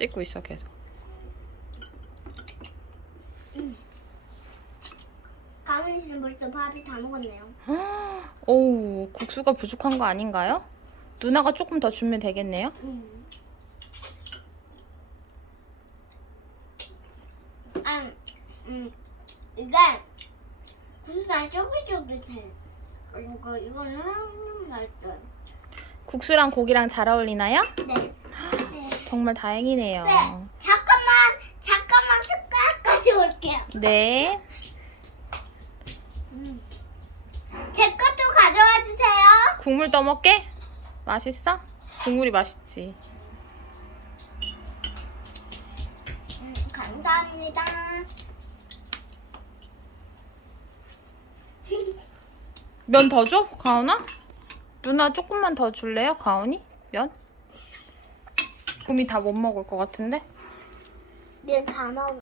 찍고 있어 계속. 가은이 씨는 벌써 밥이 다 먹었네요. 오, 국수가 부족한 거 아닌가요? 누나가 조금 더 주면 되겠네요. 이게 국수가 쫄깃쫄깃해. 그리고 이거는 너무 맛있어요. 국수랑 고기랑 잘 어울리나요? 네. 정말 다행이네요. 네. 잠깐만 숟가락 가져올게요. 네. 제 것도 가져와 주세요. 국물 떠먹게? 맛있어? 국물이 맛있지. 감사합니다. 면 더 줘? 가온아? 누나 조금만 더 줄래요? 가온이? 면? 봄이 다 못 먹을 것 같은데? 면 다 먹.